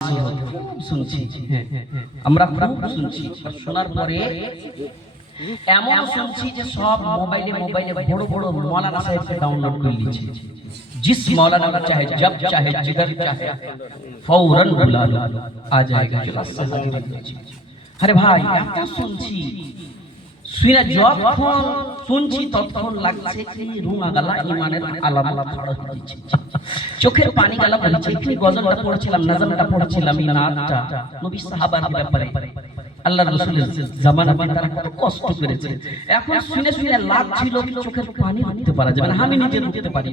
শুনছি, আমরা খুব শুনছি। শোনার পরে এমন শুনছি যে সব মোবাইলে বড় বড় মৌলানা সাহেবকে ডাউনলোড করে নিয়েছে। जिस मौलाना को चाहे जब चाहे जिधर चाहे फौरन बुला लो, आ जाएगा। अरे भाई এত শুনছি, শুনে যখন শুনছি তখন লাগছে কি রুমা গালা ইমানের আলামত খাড়া হয়ে যাচ্ছে, চোখের পানি গালা বলছে। কি গজলটা পড়ছিলাম, নজমটা পড়ছিলাম, এই নাতটা নবী সাহাবাদের ব্যাপারে, আল্লাহ রাসূলের জামানাতে তারা কত কষ্ট করেছে। এখন শুনে শুনে লাগছিল কি চোখের পানি দিতে পারা যাবে না, আমি নিজে রুখতে পারি।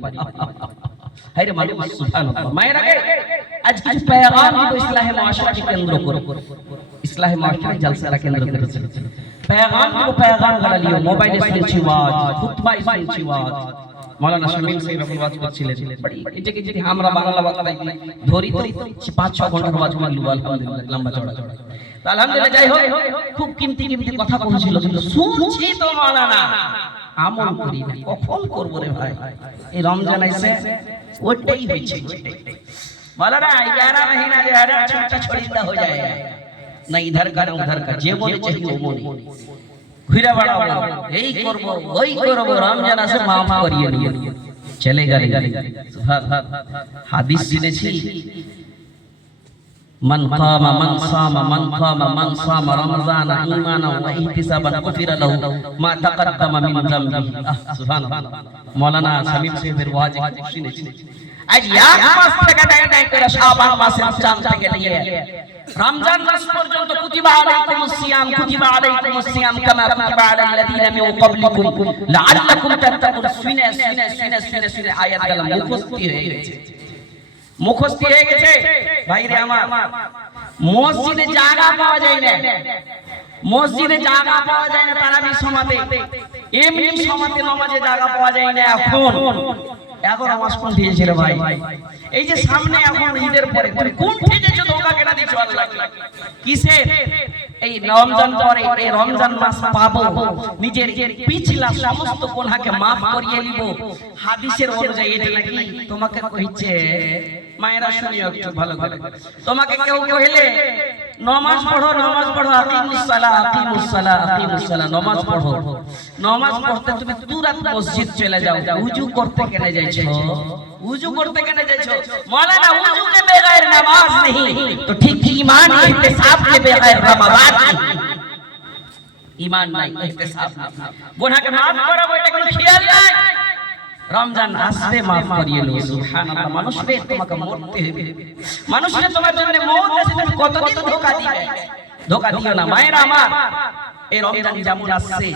হায়রে মালিক সুবহানাল্লাহ। মায়ের আগে আজ কিছু পেগাম দিব ইসলাহে মুআশারাকে কেন্দ্র করে, ইসলাহে মুআশারা জলসারা কেন্দ্র করেছে। পেগাম দিব, পেগাম গালা লিও। মোবাইলে শুনছি ওয়াজ, খুতবায় শুনছি ওয়াজ। মৌলানা শামীম সাহেব এখন ওয়াজ করছিলেন, এটাকে যদি আমরা বাংলা বাংলায় ধরি তো 5-6 ঘন্টার ওয়াজ করলু, আলহামদুলিল্লাহ, লম্বা চড়া। তো আলহামদুলিল্লাহ, যাই হোক, খুব কিমতি কথা বলছিল, কিন্তু শুনছি তো মৌলানা, আমল করি না। কখন করব রে ভাই? এই রমজান আইছে, ওইটাই হয়েছে। মৌলানা 11 महीना जो है ना छुट्टा छोड़ीदा हो जाएगा ना, इधर का ना उधर का, जे बोले चाहिए वो बोले, ঘুরে বেড়াবো, এই করব ওই করব, রমজান আসে মাফ করিয়ে নিয়ে চলে গেলে। হাদিস শুনেছি, মান কামা মান সামা মান কামা মান সামা রমজান ঈমানান ওয়া ইহতিসাবান গুফিরা লাহু মা তাকাদ্দামা মিন যামবিহি। সুবহানাল্লাহ। মাওলানা শামীম সাহেবের ওয়াজ শুনেছি। আজ এক মাস থেকে দাঁড়াই করে শাবান মাসের চাঁদ থেকে নিয়ে রমজান মাস পর্যন্ত কুতিবা আলাইকুমুস সিয়াম, কুতিবা আলাইকুমুস সিয়াম কামা কুতিবা আলাল লাযিনা মিন ক্বাবলিকুম লাআল্লাকুম তাত্তাকুন। শুনে আয়াতগুলো মুখস্থ হয়ে গেছে, মুখস্থ হয়ে গেছে। ভাইরে আমার, মসজিদে জায়গা পাওয়া যায় না, মসজিদে জায়গা পাওয়া যায় না, তারাবি সমাতে, এমনি সমাতে নামাজে জায়গা পাওয়া যায় না। এখন 11 মাস কোন দিয়েছে রে ভাই? এই যে সামনে এখন ঈদের পরে কোন ঠিকেছো, ধোকা কেনা দিছো আল্লাহ? কিসের? এই রমজান পরে, এই রমজান মাস পাবো, নিজের পিছলা সমস্ত গুনাহকে maaf করিয়ে নিব। হাদিসের অনুযায়ী এটা নাকি তোমাকে কইছে, মায়েরা শুনিও একটু ভালো করে। তোমাকে কেউ কইলে নামাজ পড়ো, নামাজ পড়ো, আকিমুস সালাহ, আকিমুস সালাহ, আকিমুস সালাহ, নামাজ পড়ো। নামাজ পড়তে তুমি তুরন্ত মসজিদ চলে যাও, ওযু করতে কেন যাইছো? ওযু করতে কেন যাইছো? মৌলানা ওযু के बगैर नमाज नहीं तो ठीक ईमान इहतिसाब के बगैर रमजान नहीं। ईमान नहीं, इहतिसाब नहीं, गुनाह के maaf করাবো, এটা কোনো খেয়াল নাই। রমজান আসবে, maaf করিয়ে লো। সুবহানাল্লাহ। মানুষ রে, তোমাকে মরতে হবে, মানুষ রে, তোমার জন্য মওত আছে, তুমি কতদিন ধোঁকা দিবে? ধোঁকা দিও না মায়েরা আমার। এই রমজান যেমন আসছে,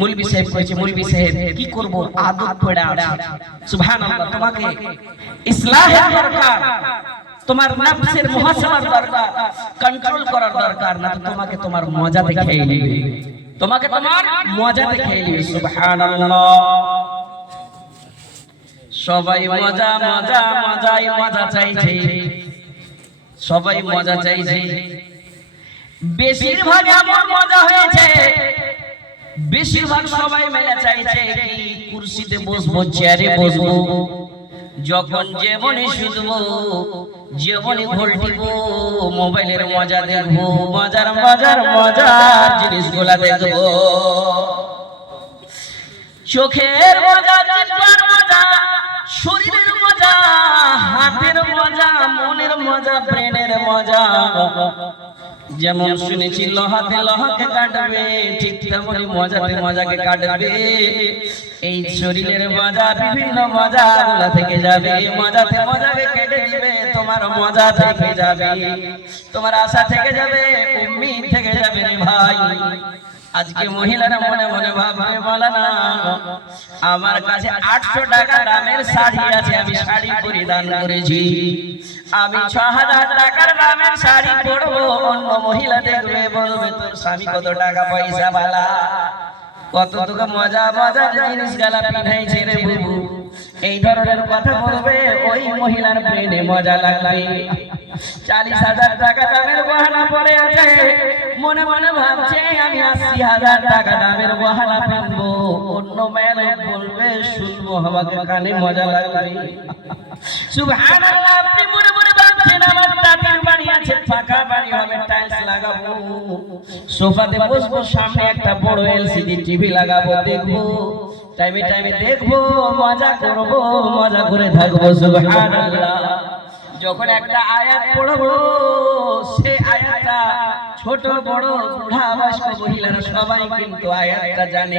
মুলবি সাহেব কইছে, মুলবি সাহেব কি করব, আদত পড়ে আছে। সুবহানাল্লাহ। তোমাকে ইসলাহের দরকার, তোমার নফসের মুহাসাবার দরকার, কন্ট্রোল করার দরকার, না তো তোমাকে তোমার মজা দেখিয়ে নেবে, তোমাকে তোমার মজা দেখিয়ে নেবে। সুবহানাল্লাহ। সবাই মজা মজা মজাই মজা চাইছে, সবাই মজা চাইছে। বেশিরভাগ এমন মজা হয়েছে, বেশিরভাগ সবাই মেলা চাইছে কি কুরসিতে বসবো, চেয়ারে বসবো, যখন যেমনই শুধবো, যেমনই ঘোলটিবো, মোবাইলের মজা দেখবো, মজার মজার মজার জিনিসগুলা দেখবো, চোখের মজা, জিহ্বার মজা, শরীরের মজা, হাতের মজা, মনের মজা, ব্রেনের মজা। যেমন শুনেছি লোহাতে লোহাকে কাটবে, ঠিক তেমনি মজাতে মজাকে কাটবে। এই শরীরের মজা, বিভিন্ন মজাগুলা থেকে যাবে, মজাতে মজাকে কেটে দিবে, তোমার মজা থেকে যাবে, তোমার আশা থেকে যাবে, উম্মিদ থেকে যাবে রে ভাই। আজকে মহিলারা মনে মনে ভাববে, মাওলানা আমার কাছে 800 টাকা দামের শাড়ি আছে, আমি শাড়ি পরিধান করেছি, আমি 6000 টাকার দামের শাড়ি পরবো, অন্য মহিলা দেখবে বলবে তোর স্বামী কত টাকা পয়সা বালা, কত তোকে মজা মজা জিনিস গালা পিনাইছে রে বুবু। এই ধরনের কথা বলবে, ওই মহিলার ব্রেনে মজা লাগবে। 40,000 টাকা দামের গহনা পরে আছে, মনে মনে ভাবছে আমি 80,000 টাকা দামের গহনা কিনবো, অন্য মেয়ে বলবে শুনবো, আমাকে কানে মজা লাগবে। সুবহানাল্লাহ। আপনি মনে মনে ভাবছেন আমার দাদির বাড়ি আছে সোফাতে বসবো, সামনে একটা বড় এলসিডি টিভি লাগাবো, দেখবো টাইমে টাইমে দেখবো, মজা করবো, মজা করে থাকবো। সুবহানাল্লাহ। যখন একটা আয়াত পড়বো, সে আয়াতটা ছোট বড় বুড়া বয়স্ক মহিলারা সবাই কিন্তু আয়াতটা জানে।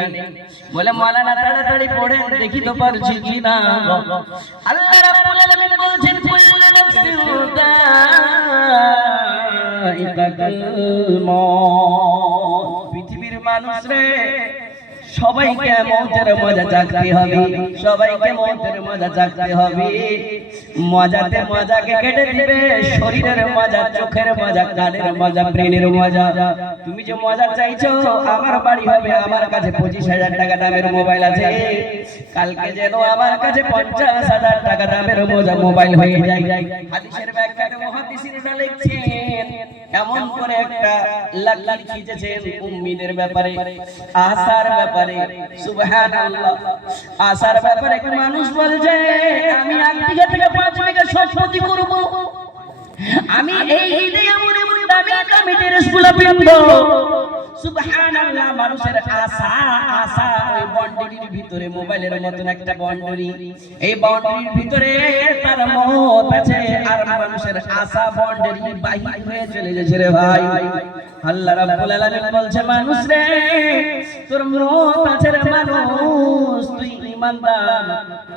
বলে মাওলানা তাড়াতাড়ি পড়েন, দেখি তো পারছি কিনা। আল্লাহ রাব্বুল আলামিন বলছেন কুল্লু নাফসিন যায়িকাতুল মউত। পৃথিবীর মানুষ রে, সবাইকে মৌতের মজা চাকতে হবে, সবাইকে মৌতের মজা চাকতে হবে। মজাতে মজাকে কেটে দিবে, শরীরের মজা, চোখের মজা, কানের মজা, ব্রেনের মজা। তুমি যে মজা চাইছো, আমার বাড়ি হবে, আমার কাছে 25,000 টাকা দামের মোবাইল আছে, কালকে যেন আমার কাছে 50,000 টাকা দামের মোবাইল হয়ে যায়। হাদিসের ব্যাখ্যাতে মুহাদ্দিসিনরা লিখছেন, এমন করে একটা লাগাম খিঁচেছেন উম্মিদের ব্যাপারে, আসার ব্যাপারে। সুবহানাল্লাহ। আসার ব্যাপারে একটা মানুষ বলছে, আমি 1 বিঘা থেকে 5 বিঘা সম্পত্তি করব, আমি এই ঈদে এমন এমন দামি দামি ড্রেস গুলো কিনবো। সুবহানাল্লাহ। মানুষের আশা, আশা ওই বন্ডেরির ভিতরে, মোবাইলের মতন একটা বন্ডেরি, এই বন্ডেরির ভিতরে তার মত আছে, আর মানুষের আশা বন্ডেরি বাহির হয়ে চলে যাচ্ছে রে ভাই। আল্লাহ রাব্বুল আলামিন বলছে, মানুষ রে, তোর মত আছে রে মানুষ, তুই ঈমানদার,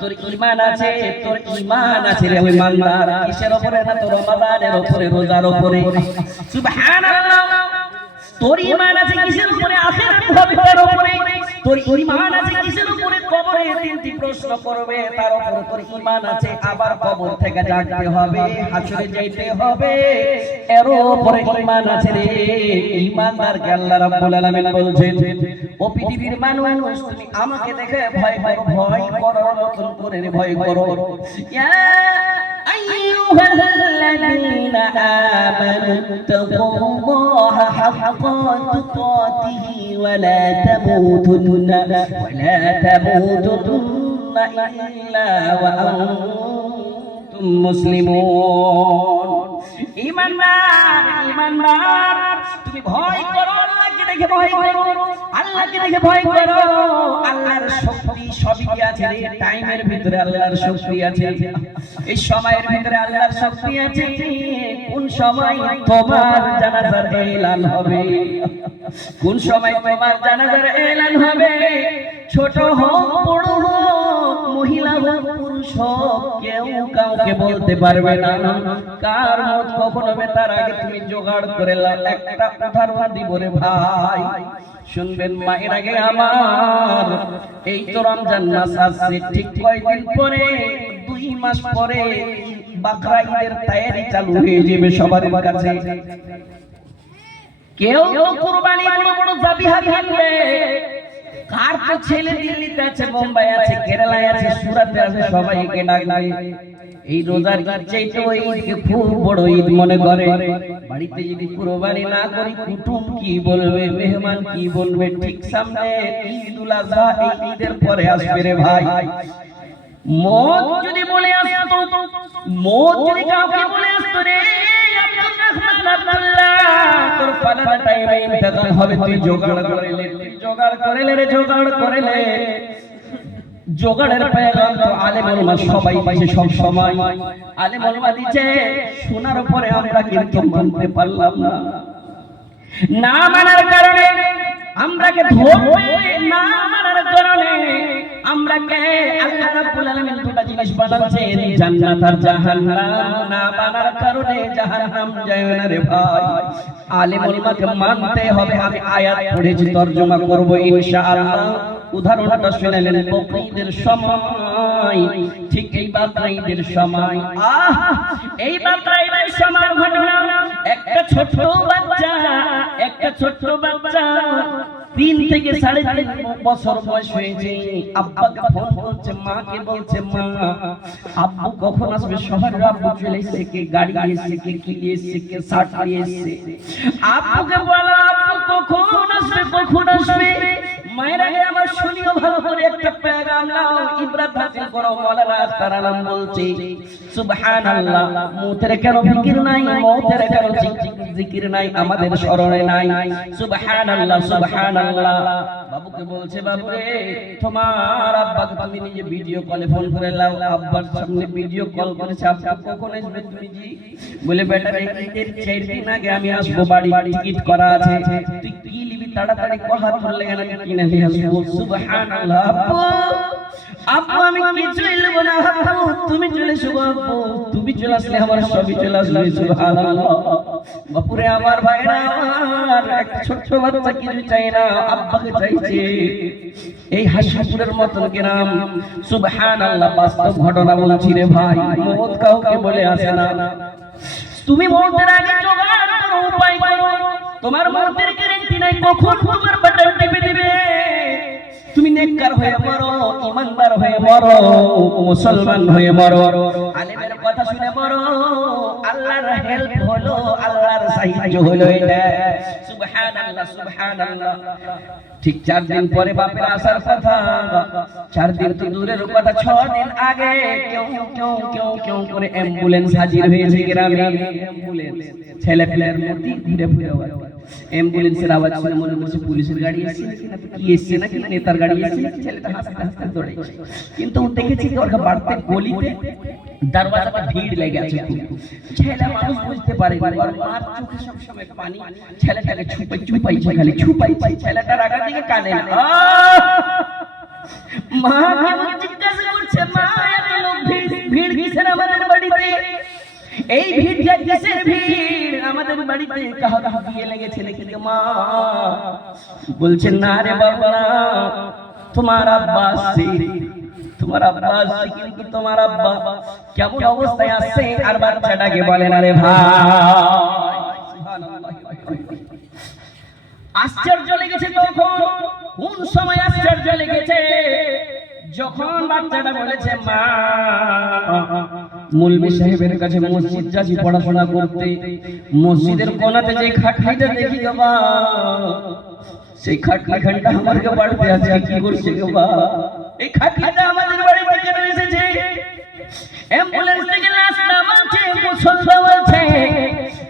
তোর ঈমান আছে, তোর ঈমান আছে রে ঈমানদার। কিসের উপরে? না তোর রমাদানের উপরে, রোজার উপরে। সুবহানাল্লাহ। তোর ঈমান আছে কিসের উপরে? আখিরাত হবে তার উপরে। তোর ঈমান আছে কিসের উপরে? কবরে 3টি প্রশ্ন করবে, তার উপরে তোর ঈমান আছে। আবার কবর থেকে জাগতে হবে, হাসরে যাইতে হবে, এর উপরে ঈমান আছে রে। ঈমানদারকে আল্লাহ রাব্বুল আলামিন বলছেন, ও পৃথিবীর মানুষ, তুমি আমাকে দেখে ভয় করো, ভয় করার মতন করে ভয় করো। ইয়া আইয়ুহাল্লাযীনা আমানু তাকুল্লাহা হাক্কা তুকাতিহি ওয়া লা তামুতুন্না ইল্লা ওয়া আনতুম মুসলিমুন। ঈমানদার, ঈমানদার, তুমি ভয় করো, আল্লাহকে দেখে ভয় করো, আল্লাহকে দেখে ভয় করো। আল্লাহর শক্তি সবই আছে রে, টাইমের ভিতরে আল্লাহর শক্তি আছে, এই সময়ের ভিতরে আল্লাহর শক্তি আছে। কোন সময় তোমার জানাজার এলান হবে, কোন সময় তোমার জানাজার এলান হবে, ছোট হোক বড় হোক, মহিলা হোক পুরুষ হোক, কেউ কাউকে বলতে পারবে না কার মত কখন হবে। তার আগে তুমি জোগাড় করে একটা উদাহরণ দিব রে ভাই, শুনবেন মায়ের আগে আমার। এই তো রমজান মাস আসছে, ঠিক কয়েকদিন পরে, 2 মাস পরে বাকরা ঈদের তৈরি চালু হয়ে যাবে সবার কাছে। কেউ কুরবানি বড় বড় যাবিহা কিনবে, কার তো ছেলে দিল্লিতে আছে, বোম্বাই আছে, কেরালায় আছে, সুরাতে আছে, সবাইকে ডাকবে। এই রোজার ঈদ চাইতে ওই ঈদকে খুব বড় ঈদ মনে করে। বাড়িতে যদি কুরবানি না করি, কুটুম কি বলবে, মেহমান কি বলবে। ঠিক সামনে ঈদুল আযহা, এই ঈদের পরে আসবে রে ভাই। মত যদি বলে আসতো, মত যদি কাউকে বলে আসতো, রে আব্দুর রহমান আব্দুল্লাহ, তোর ফালানা টাইমে ইন্তেকাল হবে, তুই জোগাড় করে লে, তুই জোগাড় করে লে রে, জোগাড় করে লে। জোগাড়ের পেগাম তো আলেম উলামা সবাই পাইছে, সব সময় আলেম উলামা দিছে, শোনার পরে আমরা কিন্তু মানতে পারলাম না। না মানার কারণে আমরাকে ধরবে, না মানার কারণে আমরাকে আল্লাহ রাব্বুল আলামিন দুটো জিনিস বানাচ্ছেন, জান্নাত আর জাহান্নাম। না মানার কারণে জাহান্নাম যায় না রে ভাই। আলেম উলামাকে মানতে হবে। আমি আয়াত পড়েছি, তরজমা করব ইনশাআল্লাহ। উদাহরণটা শুনেলেন, বকরীদের সময়, ঠিক এই বকরীদের সময়, এই বকরীদের সময় ঘটনা, একটা ছোট বাচ্চা, একটা ছোট বাচ্চা 3 থেকে 3.5 বছর বয়স হয়েছে, আব্বাকে ফোন করছে, মাকে বলছে, মা আব্বু কখন আসবে? শহরে আব্বু চলে এসেছে, কে গাড়ি এসেছে, কে কি এসেছে, কে শার্ট নিয়ে এসেছে। আব্বুকে বলা, আব্বু কখন আসবে, কখন আসবে? মায়ের আগে আমার শুনিও ভালো করে একটা পেগাম নাও, ইবরাত হাসিল করো। মাওলানা আখতার আলম বলছে, সুবহানাল্লাহ, মৌতের কেন ফিকির নাই, মৌতের কেন জিকির নাই, আমাদের স্মরণে নাই। সুবহানাল্লাহ সুবহানাল্লাহ। বাবুকে বলছে, বাবু রে তোমার আব্বাকে তুমি নিজে ভিডিও কলে ফোন করে লাও, আব্বার সামনে ভিডিও কল করেছে, আব্বা কখন আসবে তুমি জি? বলে বেটা রে ঈদের 4 দিন আগে আমি আসবো, বাড়ি টিকিট করা আছে, তুই কি নিবি তাড়াতাড়ি কথা ধরলে কেন আমি কিনে নিয়ে আসবো। সুবহানাল্লাহ। আব্বু আব্বু আমি কিছুই নেব না, আব্বু তুমি চলে এসো, আব্বু তুমি চলে আসলে আমার সবই চলে আসবে। সুবহানাল্লাহ। বাপুরে আমার ভাইরা, আমার একটা ছোট্ট বাচ্চা কিছু চাই না, আব্বাকে চাইছে। এই হাসিপুরের মতন গ্রাম, সুবহানাল্লাহ, বাস্তব ঘটনা বলছি রে ভাই, মত কাউকে বলে আসে না। তুমি মতের আগে জোগাড় করো, উপায় করো, তোমার মতের গ্যারান্টি নাই কখন তোমার বাটন টিপে দিবে। তুমি নেককার হয়ে মরো, ইমানদার হয়ে মরো, মুসলমান হয়ে মরো, আলেমের কথা শুনে মরো, আল্লাহর হেল্প হলো, আল্লাহর সাহায্য হলো এটা। সুবহানাল্লাহ সুবহানাল্লাহ। ঠিক 4 দিন পরে বাপের আসার কথা, 4 দিন তো দূরের কথা, 6 দিন আগে কেউ করে অ্যাম্বুলেন্স হাজির হয়েছে গ্রামে। অ্যাম্বুলেন্স ছেলে পেলের মধ্যে ঘুরে ঘুরে অ্যাম্বুলেন্সের আওয়াজ শুনে মনে করছে পুলিশের গাড়ি এসেছে নাকি, কি এসেছে নাকি নেতার গাড়ি এসেছে। ছেলেটা হাসতে হাসতে দৌড়াইছে, কিন্তু দেখেছি কি ওর বাড়তে গলিতে দরওয়াজাতে ভিড় লেগে আছে। ছেলে মানুষ বুঝতে পারে, ওর মার চোখে সব সময় পানি, ছেলেটাকে ছুপাইছে, খালি ছুপাইছে, ছেলেটা রাগার দিকে কানে না। মা জিজ্ঞাসা করছে, মা এত লোক ভিড় কিসের আমাদের বাড়িতে? এই ভিড়টা কিসের ভিড় আমাদের বাড়িতে? কাহা বিয়ে লেগেছে নাকি মা? বলছে না রে বাবা, তোমার আব্বা আসছে, তোমার আব্বা আসছে, কিন্তু তোমার আব্বা কেমন অবস্থায় আসছে আর বাচ্চাটাকে বলে না রে ভাই। আশ্চর্য লেগেছে তখন। কোন সময় আশ্চর্য লেগেছে? যখন বাচ্চাটা বলেছে, মা মুলবি সাহেবের কাছে মসজিদ যাচ্ছি পড়াশোনা করতে, মসজিদের কোণাতে যে খাটলিটা দেখি গো মা, সেই খাটলিখানটা আমাকে বাড়িতে আছে, কি করছে গো মা? এই খাটলিটা আমাদের বাড়িতে কেন এসেছে? অ্যাম্বুলেন্স থেকে লাশ নামাচ্ছে, গোসল দেওয়াচ্ছে,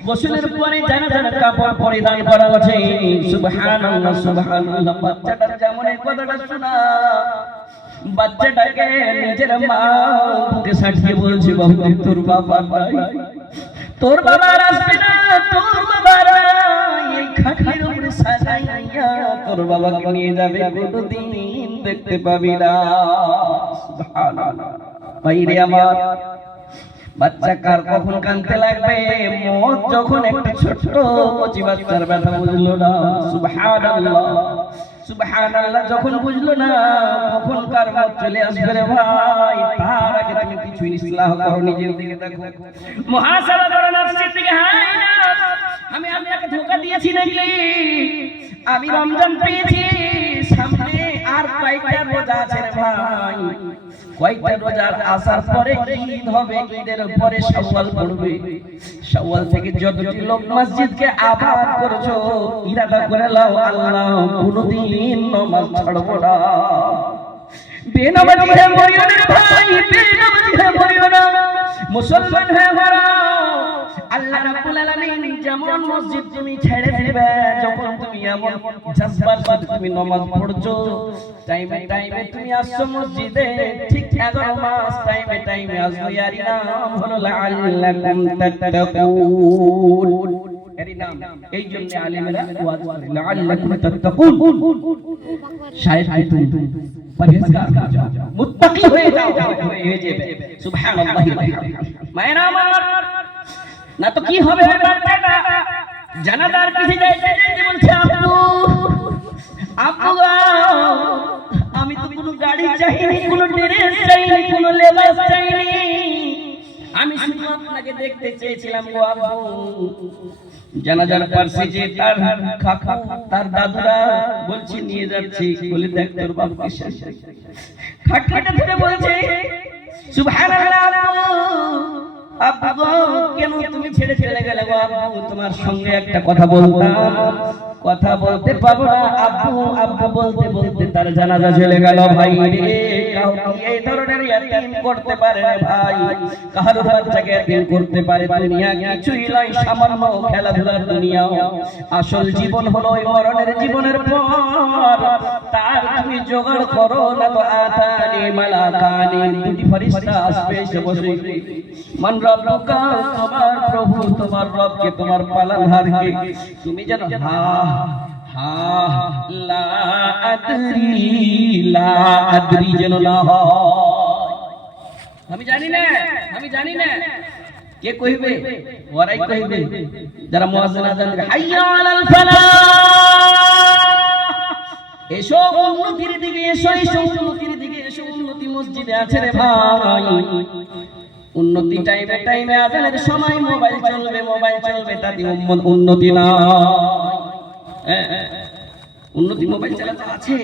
গোসলের পরে জানাজার কাপড় পরিধান করা হচ্ছে। সুবহানাল্লাহ সুবহানাল্লাহ। বাচ্চাটার যেমন এই কথাটা শোনা, বাচ্চাটাকে নিজের মা বুকে সাটিয়ে বলছে, বাবু তোর বাবা নাই, তোর বাবা আসবে না, তোর বাবা এই খাটের উপরে সাজাইয়া তোর বাবাকে নিয়ে যাবে, কোনদিন দেখতে পাবি না। সুবহানাল্লাহ। ভাইরে আমার, বাচ্চা কার কখন কাঁদতে লাগবে? মত যখন একটা ছোট্ট কচি বাচ্চার ব্যথা বুঝলো না, সুবহানাল্লাহ সুবহানাল্লাহ, যখন বুঝলো না কখন কার মত চলে আসবে রে ভাই, তার আগে তুমি কিছু ইসলাহ করো, নিজের দিকে দেখো, মুহাসাবা করো নফসের দিকে। হায় না, আমি আপনাকে ধোঁকা দিয়েছি নাকি? আমি রমজান পেয়েছি, সামনে আর কয়েকটা রোজা আছে রে ভাই, কয়েকটা রোজার আসার পরে ঈদ হবে, ঈদের পরে শাওয়াল পড়বে, শাওয়াল থেকে যতটি লোক মসজিদকে আবাদ করেছো ইরাদা করে লাও, আল্লাহ কোনদিন নামাজ ছাড়ব না। বেনামাজি হয়ে মরিও না রে ভাই, বেনামাজি হয়ে মরিও না, মুসলমান হয়ে মরো। আল্লাহ রাব্বুল আলামিন যেমন মসজিদ তুমি ছেড়ে দিবে, যখন তুমি এমন জজবার সাথে তুমি নামাজ পড়ছো, টাইমে টাইমে তুমি আসছো মসজিদে, ঠিক 11 মাস টাইমে টাইমে আসবে, এর নাম হলো লাআল্লাকুম তাত্তাকুন। এর নাম এই জন্য আলেমেরা ওয়াজ করে, লাআল্লাকুম তাত্তাকুন, শায়েখ তুমি পরহেজগার হয়ে যাও, মুত্তাকি হয়ে যাও, হয়ে যাবে। সুবহানাল্লাহ। মায়েরা আমার, না তো কি হবে? বাচ্চাটা জানাজার পিছে যাইতে যাইতে বলছে, আব্বু আব্বু আমি তো কোনো গাড়ি চাইনি, কোনো ড্রেস চাইনি, কোনো লেবাস চাইনি, আমি শুধু আপনাকে দেখতে চেয়েছিলাম গো আব্বু। জানাজার পাশে যে তার কাকা তার দাদুরা বলছে নিয়ে যাচ্ছি, বলে দেখ তোর বাবাকে শেষে খাটখাটা ধরে বলছে, সুবহানাল্লাহ আব্বু কেন তুমি ছেড়ে চলে গেলে গো আব্বু? তোমার সঙ্গে একটা কথা বলতাম, কথা বলতে পাবো না। আব্বু আব্বু বলতে বলতে তার জানাজা চলে গেল। ভাই রে কাউকে এই ধরনের ইয়াতিম করতে পারে রে ভাই, কারো বাচ্চাকে ইয়াতিম করতে পারে। দুনিয়া কিছুই নয়, সামান্য খেলাধুলার দুনিয়া। আসল জীবন হলো ওই মরণের জীবনের পর। তার তুমি জোগাড় করো না তো আতানি মালাকানি, দুটি ফেরেশতা আসবে এসে বসে। মান রব্বুকা, তোমার প্রভু, তোমার রবকে, তোমার পালনহারকে তুমি জানো। হা লা আদরি যেন না হয়। আমি জানি না, আমি জানি না। কে কইবে? ওরাই কইবে যারা মুয়াজ্জিন আযান দিবে, হাইয়া আলাল ফালাহ, এসো উন্নতির দিকে, এসো এসো উন্নতির দিকে, এসো উন্নতি মসজিদে আছে রে ভাই। উন্নতি টাইমে টাইমে আযানের সময় মোবাইল চলবে, মোবাইল চলবে, তাতে উন্নতি না। উন্নতি মোবাইল চালাতে আছে।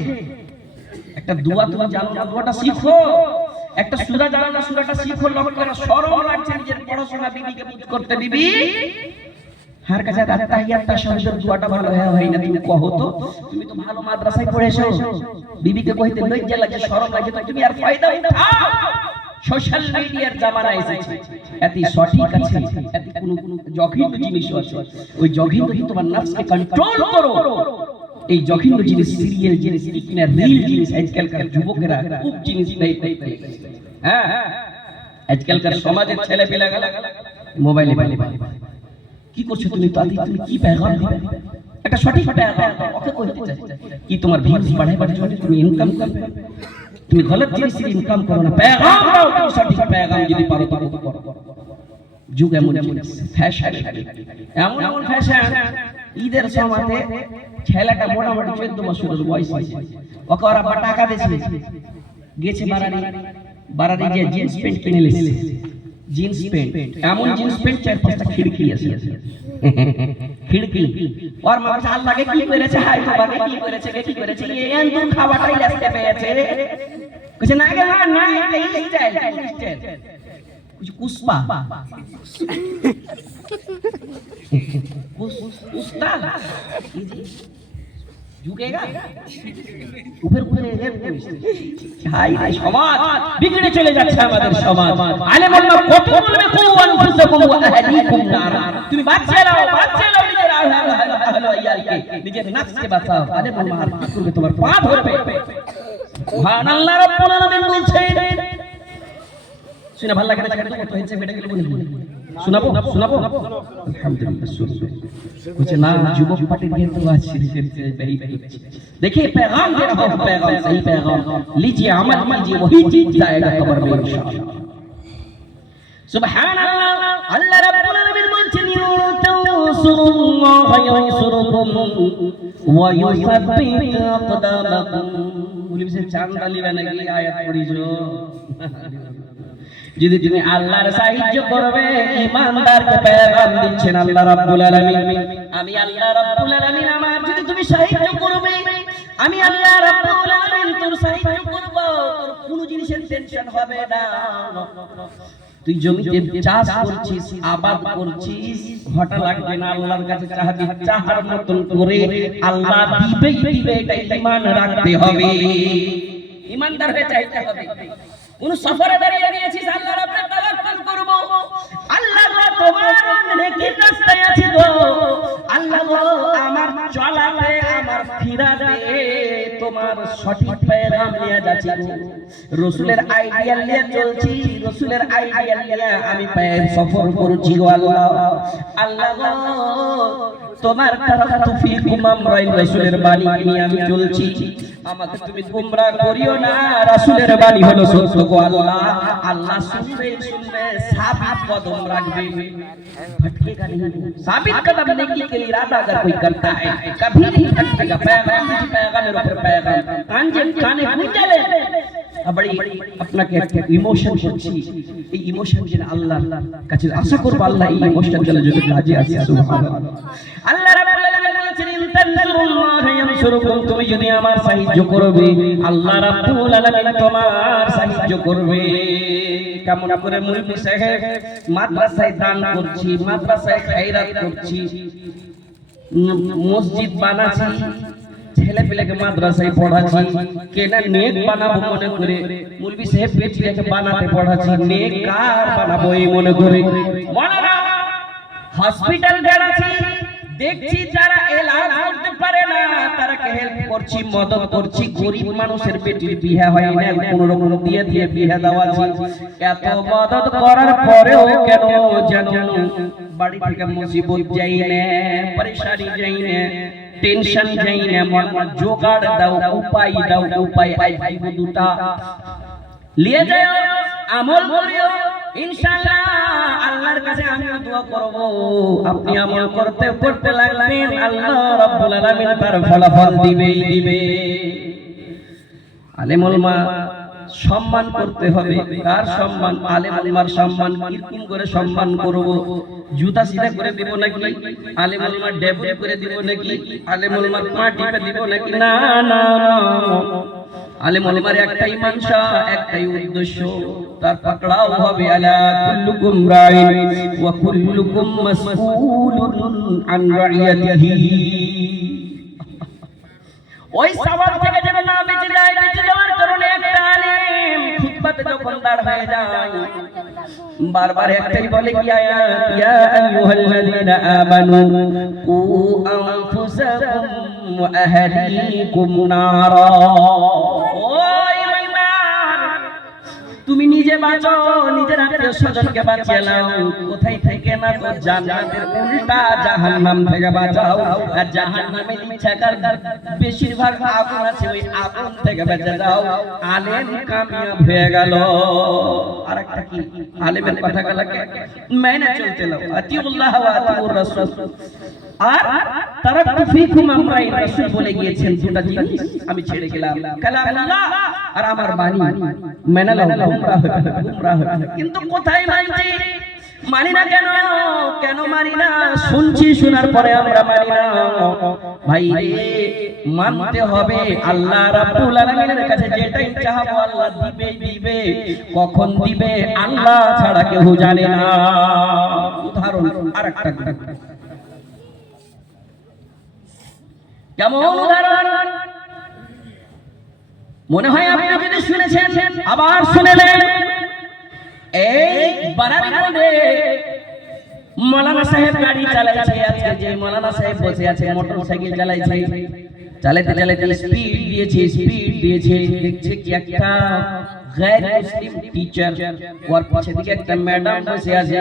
একটা দোয়া তুমি জানো না, দোয়াটা শিখো। একটা সূরা জানো না, সূরাটা শিখো। লক্ষ্য করো, শরম লাগছে নিজের পড়াশোনা বিবিকে পুজ করতে। বিবি হার কাছে তাহিয়াতটা শরীরের দোয়াটা ভালো হয় না, তুমি কহো তো। তুমি তো ভালো মাদ্রাসায় পড়েছো, বিবিকে কইতে লজ্জা লাগে, শরম লাগে, তো তুমি আর ফায়দা উঠাও। সোশ্যাল মিডিয়ার জামানা এসেছে, এত সঠিক আছে, এত কোনো জঘন্য জিনিস আছে। ওই জঘন্য তোমার নফসকে কন্ট্রোল করো। এই জঘন্য জিনিস, সিরিয়াল জিনিস, কিনা রিল জিনিস আজকালকার যুবকেরা খুব জিনিস দেয়। হ্যাঁ, আজকালকার সমাজের ছেলে পেলে মোবাইলে কি করছো তুমি? তাতে তুমি কি পেগাম দিবে? একটা সঠিক পেগাম ওকে কইতে চাই কি তোমার ভিউজ বাড়াইবার জন্য তুমি ইনকাম করবে। তুমি গলত জিনিস ইনকাম করো না, পেগাম দাও। তুমি সঠিক পেগাম যদি পারো তো করো। যুগ এমন ফ্যাশন, এমন এমন ফ্যাশন। ঈদের সময়তে ছেলেটা মোটামুটি 14 বছরের বয়স, ওকে ওরা টাকা দিয়েছে, গেছে বারারি যে জিন্স প্যান্ট কিনে নিয়েছে। জিন্স প্যান্ট, এমন জিন্স প্যান্ট 4-5টা খিড়কি আছে, খিড়কি। ওর মা বলছে আল্লাহকে কি করেছে, হাই বাবাকে কি করেছে, কি করেছে, এই তো খাওয়াটাই রাস্তা পেয়েছে। কইছে না গে না, এই স্টাইল कुछ कुस्पा कुस्ता झुकेगा ऊपर ऊपर হাই হাই, সমাজ বিগড়ে চলে যাচ্ছে আমাদের সমাজ। আলেম আল্লাহ কত বলবে, কু আনফুসাকুম ওয়া আহলিকুম নার। তুমি বাঁচিয়ে নাও নিজের আহলে ইয়ালকে, নিজের নফসকে বাঁচাও। আলেম আল্লাহ কি করবে, তোমার পা ধরবে। সুবহানাল্লাহ, রব্বুল আলামিন বলছেন। শুনে ভালো লাগে না? কত হয়েছে বেটা গেলে বলি, শোনাবো আলহামদুলিল্লাহ। कुछ ना युवक पार्टी के तो अच्छी देखिए पैगाम दे रहा हूं, पैगाम सही पैगाम लीजिए, अमल कीजिए, वही चीज जाएगा कब्र में इंशाअल्लाह। सुभान अल्लाह, अल्लाह रब्बुल आलमीन বলছেন ইউতাউসুরুল্লাহ ইয়ানসুরুকুম ওয়া ইউসাব্বিত আকদামাকুম। বলি সে চাঁদালি বানাই আয়াত পড়িছো। যদি তুমি আল্লাহর সাহায্য করবে, ঈমানদারকে পেগাম দিচ্ছেন আল্লাহ রাব্বুল আলামিন। আমি আল্লাহ রাব্বুল আলামিন, আমার যদি তুমি সাহায্য করবে, আমি আল্লাহ রাব্বুল আলামিন তোর সাহায্য করব। তোর কোনো জিনিসের টেনশন হবে না। তুই জমিতে চাষ করছিস, আবাদ করছিস, ঘটা লাগবে না। আল্লাহর কাছে চাহবি, চাহার মতন করে আল্লাহ দিবে। এটা ঈমান রাখতে হবে, ঈমানদার হয়ে চাইতে হবে। কোন সফরে দাঁড়িয়ে গিয়েছিস, আল্লাহর উপরে তাওয়াক্কুল করব। আল্লাহ গো, তোমার নেকির রাস্তায় আছি গো। আল্লাহ গো, আমার চলাতে, আমার ফিরাতে তোমার সঠিক পেগাম নিয়ে যাচ্ছি গো। রাসূলের আইডিয়াল নিয়ে চলছি, রাসূলের আইডিয়াল নিয়ে আমি পায়ে সফর করছি গো। আল্লাহ গো, তোমার তারাতু ফিকুম আমরাইন, রাসূলের বাণী নিয়ে আমি চলছি। আমাকে তুমি গোমরাহ করিও না, রাসূলের বাণী হলো সত্য গো। আল্লাহ শুনবে সাবিত কদম রাখবে, भटकेगा नहीं। साबित कदम नेकी के इरादा अगर कोई करता है कभी नहीं भटकेगा। पैगाम मेरे ऊपर पैगाम काने गुंजले बड़ी अपना के इमोशन করছি। এই ইমোশন যেন আল্লাহর কাছে আশা করব, আল্লাহ এই ইমোশন যেন যদি কাজে আসে। সুবহানাল্লাহ, আল্লাহ রাব্বুল আলামিন বলেছেন ইনতানসুরুল্লাহ ইয়ানসুরুকুম। তুমি যদি আমার সাহায্য করবে, আল্লাহ রাব্বুল আলামিন তোমার সাহায্য করবে। কেমন করে মুরব্বি সাহেব মাদ্রাসায় দান করছি, মাদ্রাসায় খায়রাত করছি, মসজিদ বানাচ্ছি, ছেলে পেলেকে মাদ্রাসায় পড়াচ্ছি কেনা নেক বানাবো মনে করে, মুলবি সাহেব বেটিকে বানাতে পড়াচ্ছি, নেক কার বানাবো এই মনে করে। হসপিটাল গেলাছি, দেখছি যারা এলাজ করতে পারে না তারাকে হেল্প করছি, মদত করছি। গরিব মানুষের বেটির বিয়ে হয় না, কোন রকম দিয়ে দিয়ে বিয়ে দেওয়া আছে। এত মদত করার পরেও কেন যেন বাড়ি থেকে মুসিবত যাই না, পরেশানি যাই না, টেনশন যাই না, মন জোগাড় দাও, উপায় দাও, উপায় আই দুটা নিয়ে যাও, আমল করিও, ইনশাআল্লাহ আল্লাহর কাছে আমিও দোয়া করব। আপনি আমল করতে করতে লাগবেন, আল্লাহ রাব্বুল আলামিন তার ফলাফল দিবে। আলেম উলামা সম্মান করতে হবে। কার সম্মান? আলেম উলামার সম্মান। কিরকম করে সম্মান করব? জুতা সিধা করে দিব নাকি? আলেম উলামার ডেবডে করে দিব নাকি? আলেম উলামার পা টিপে দিব নাকি? না না না, আলেম উলামার একটাই মানসা, একটাই উদ্দেশ্য, তার পাকড়াও হবে আলা কুল্লুকুম রাইন ওয়া কুল্লুকুম মাসউলুন আন রাইয়াতিহি। ওই সওয়াল থেকে যেন না বেঁচে যায়, বেঁচে যাওয়ার কারণে একটা আলেম খুতবাতে যখন দাঁড় হয়ে যায় বারবার একটাই বলে কি আয়াত, ইয়া আইয়ুহাল্লাযীনা আমানু কু আনফুসাকুম ওয়া আহলিকুম নারা। তুমি নিজে বাঁচো, নিজের আত্মীয় স্বজনকে বাঁচিয়ে নাও। কোথায় থেকে না তো জান্নাতের উল্টা জাহান্নাম থেকে বাঁচাও। আর জাহান্নামে ইচ্ছাকার বেশিরভাগ আগুন আছে, ওই আগুন থেকে বেঁচে যাও। আলেম কামিয়াব হয়ে গেল। আরেকটা কি, আলেমের কথাগুলোকে মেনে চলতে লাও, আতিউল্লাহ ওয়া আতিউর রাসূল। আর তারাকতু ফীকুম আমরাইন, রাসূল বলে গিয়েছেন দুটো জিনিস আমি ছেড়ে গেলাম, কালামুল্লাহ আর আমার বাণী। মেনে নাও, গুমরাহ হবে। কিন্তু কোথায় মানছি? মানি না কেন? কেন মানি না? শুনছি, শোনার পরে আমরা মানি না। ভাই রে, মানতে হবে। আল্লাহ রাব্বুল আলামিনের কাছে যেটাই চাইবো আল্লাহ দিবে। কখন দিবে আল্লাহ ছাড়া কেউ জানে না। উদাহরণ আরেকটা, কেমন উদাহরণ? মনে হয় আপনি যদি শুনেছেন আবার শুনে নেন। এই বারারি রোডে মৌলানা সাহেব গাড়ি চালাইছে। আজকে যে মৌলানা সাহেব বসে আছে মোটরসাইকেল চালাইছে, চালাতে চালাতে স্পিড দিয়েছে। দেখছে কি একটা গैर মুসলিম টিচার, ওর পাশে দিকে একটা ম্যাডাম বসে আছে।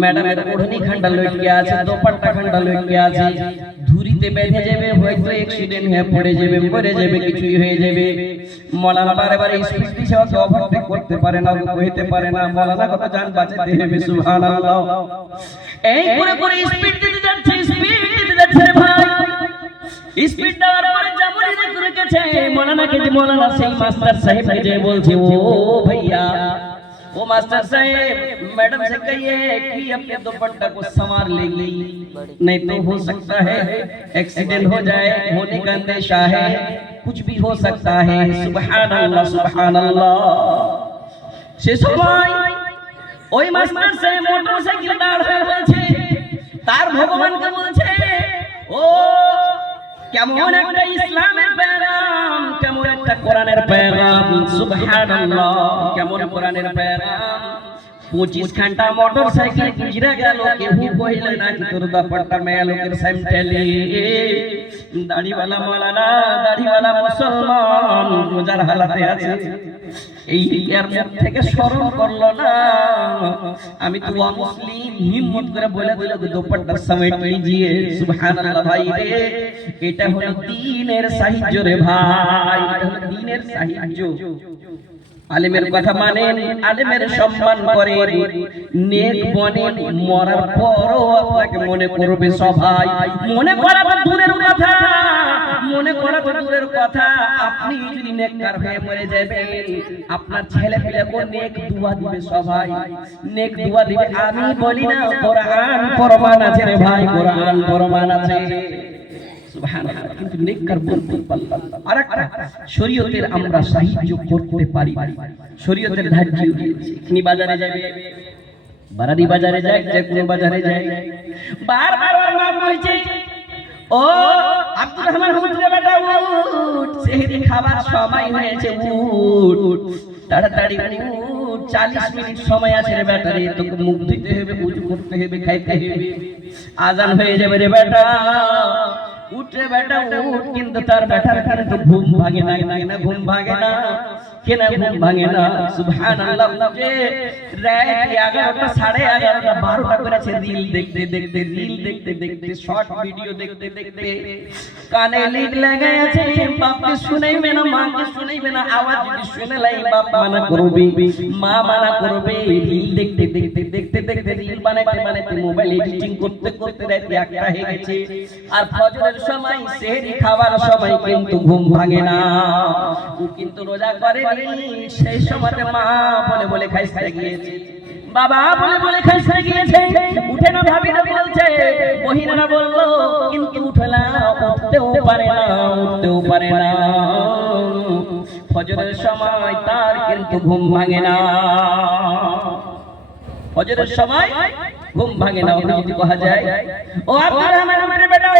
ম্যাডামের ওড়নি খান্ডা লটকে আছে, দোপাট্টা খান্ডা লটকে আছে। ধুরিতে বেঁধে যাবে, হয়তো অ্যাক্সিডেন্ট হয়ে পড়ে যাবে, মরে যাবে, কিছুই হয়ে যাবে। মৌলানা বারে স্পিড দিছে, ওকে ওভারটেক করতে পারে না, হইতে পারে না। মৌলানা কত জান বাঁচাতে হবে, সুবহানাল্লাহ। এই করে স্পিড দিতে যাচ্ছে ভাই। স্পিড দেওয়ার পরে জামুরি করে গেছে মৌলানাকে। যে মৌলানা সেই মাস্টার সাহেবকে যে বলছে, ও भैया, वो मास्टर साहब मैडम से कहिए कि अपने दुपट्टा को संभाल लेगी, नहीं तो हो सकता है एक्सीडेंट हो जाए, होने का अंदेशा है, कुछ भी हो सकता है। सुभान अल्लाह, सुभान अल्लाह। সে সময় ওই মাস্টার সাহেব মোটরসাইকেল দাঁড় হয়ে বলছে, তার ভগবানকে বলছে, ও কেমন একটা ইসলামের পেগাম, কেমন একটা কোরআনের পেগাম, সুবহানাল্লাহ, কেমন কোরআনের পেগাম। 25 ঘন্টা মোটরসাইকেল গুজরে গেল, কেউ কইলে না কি তোর দপট্টা মেয়ে লোকের সামটেলি। দাড়িওয়ালা মৌলানা, দাড়িওয়ালা মুসলমান রোজার হালাতে আছে। এই এর মুখ থেকে শরম করলো না, আমি তো মুসলিম, হিম্মত করে বলে দিল দোপাট্টার সমেত লিজিয়ে। সুবহানাল্লাহ ভাই রে, এটা হলো দ্বীনের সাহায্য রে ভাই, এটা হলো দ্বীনের সাহায্য। আলেমের কথা মানেন, আলেমের সম্মান করেন, নেক বনেন, মরার পরও আপনাকে মনে করবে সবাই। মনে করা তো দূরের কথা, আপনি যদি নেককার হয়ে মরে যাবেন, আপনার ছেলে পেলেকে নেক দুয়া দিবে সবাই, নেক দুয়া দিবে। আমি বলি না, কোরআন প্রমাণ আছে রে ভাই, কোরআন প্রমাণ আছে। সুবহানাল্লাহ। কিন্তু নেককার বলতে পারলাম। আরেকটা, শরীয়তের আমরা সাহায্য করতে পারি। শরীয়তের ধার্য দিয়েছে, আপনি বাজারে যাবে, বারারি বাজারে যায়, যে কোনো বাজারে যায়, বারবার ওর মা বলছে, ও আব্দুর রহমান উঠ রে বেটা উঠ, সেহরি খাবার সময় হয়েছে, উঠ তাড়াতাড়ি উঠ, 40 মিনিট সময় আছে রে বেটা রে, তোকে মুখ ধুইতে হবে, উযু করতে হবে, খাইতে হবে, আজান হয়ে যাবে রে বেটা, উঠ রে বেটা উঠ। কিন্তু তার বেটার কিন্তু ঘুম ভাঙে না, ঘুম ভাঙে না, কেন ঘুম ভাঙে না? সুবহানাল্লাহ, যে রাত 11টা 11:30 12টা করেছে রিল দেখতে দেখতে শর্ট ভিডিও দেখতে কানে লিড লাগাই আছে, বাপকে শুনাইবে না, মাকে শুনাইবে না, আওয়াজ যদি শুনে লাই বাপ মানা করবে, মা মানা করবে। রিল দেখতে রিল বানাইতে মোবাইল এডিটিং করতে রাত 1টা হয়ে গেছে। আর ফজরের সময় সেহরি খাবার সময় কিন্তু ঘুম ভাঙে না, ও কিন্তু রোজা করে সেই সময় মা বলে খাইতে গিয়েছে, বাবা বলে খাইতে গিয়েছে, উঠে না ভাবি না বলছে, বহিনারা বললো কিন্তু উঠে না, উঠতেও পারে না। ফজরের সময় তার কিন্তু ঘুম ভাঙে না, ফজরের সময় ঘুম ভাঙে না। যদি কহা যায় ও আব্দুর রহমান বেটা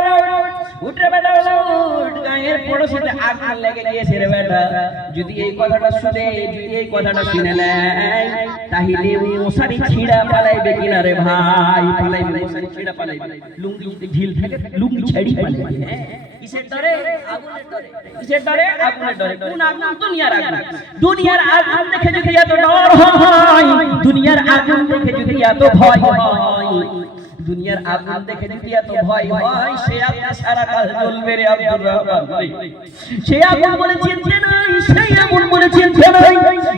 উঠ রে বেটা উঠ, গায়ের পড়োশিতে আগুন লেগে গিয়েছে রে বেটা। যদি এই কথাটা শুনে নেয় তাহলে মশারি ছিঁড়া পালাইবে কিনা রে ভাই? পালাইবে, মশারি ছিঁড়া পালাইবে, লুঙ্গি ঢিল থাকে লুঙ্গি ছেড়ি পালাইবে। কিসের ডরে? আগুনের ডরে। কিসের ডরে? আগুনের ডরে। কোন আগুন? দুনিয়ার আগুন। দুনিয়ার আগুন দেখে যদি এত ডর হয়, দুনিয়ার আগুন দেখে যদি এত ভয় হয়, দুনিয়ার আগুন দেখে যদি এত ভয় হয়, সে আগুন সারা কাল জ্বলবে রে আব্দুর রহমান। সে আগুন বলে চিনতে নাই, সেই আগুন বলে চিনতে নাই।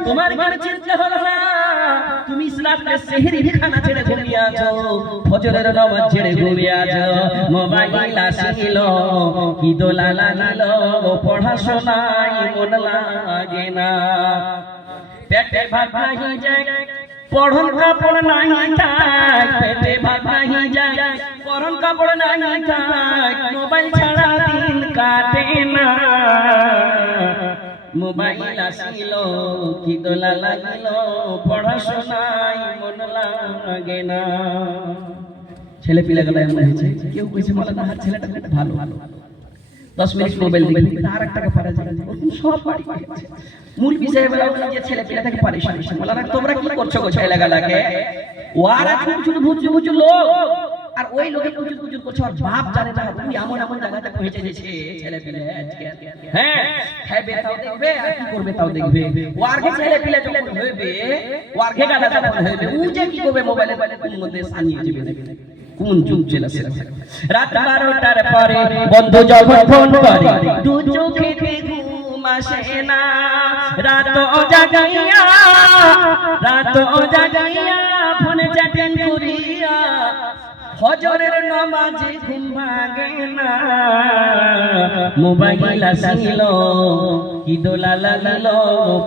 তোমার কাছে চিন্তা হলো না, তুমি রাতে সেহরি খানা ছেড়ে ঘুমিয়ে আছো, ফজরের নামাজ ছেড়ে ঘুমিয়ে আছো, মোবাইল আসিল, কি দোলা লাগিল, পড়াশোনায় মন লাগে না, পেটে ভাত নাহি যায়, পড়ন কাপড় নাহি থাক, পেটে ভাত নাহি যায়, পড়ন কাপড় নাহি থাক, মোবাইল ছাড়া দিন কাটে না, মোবাইল আসিল, কি দোলা লাগিল, পড়াশোনায় মন লাগে না। ছেলে পিলে গেলে এমন হয়েছে, কেউ কইছে মাওলানা আমার ছেলেটা খুব ভালো, 10 মিনিট মোবাইল দেখি, আর একটা পারা যায়, সব বাড়ি গেছে। মূল বিষয় হলো যে ছেলে পিলে থেকে পরেশান। মাওলানা তোমরা কি করছো গো ছেলেগুলাকে? ওরা ছোট ছোট বুঝু লোক, আর ওই লোকে কুচুর করছে, আর বাপ জানে না তুমি এমন জায়গাতে পৌঁছে গেছে ছেলে পিলে। হ্যাঁ খাইবে তাও দেখবে, আর কি করবে তাও দেখবে। ওয়ার্গে ছেলে পিলে যখন হইবে, ওয়ার্গে গাদা যখন হইবে, ও যে কি করবে মোবাইলে কোন মধ্যে সানিয়ে যাবে, কোন যুগ চলেছে। রাত 12টার পরে বন্ধু যখন ফোন করে, দু চোখেতে ঘুম আসে না, রাত জাগাইয়া ফোনে চ্যাটিং করিয়া, ফজরের নামাজে ঘুম ভাঙে না, মোবাইল আসিল, কি দোলা লাগিল,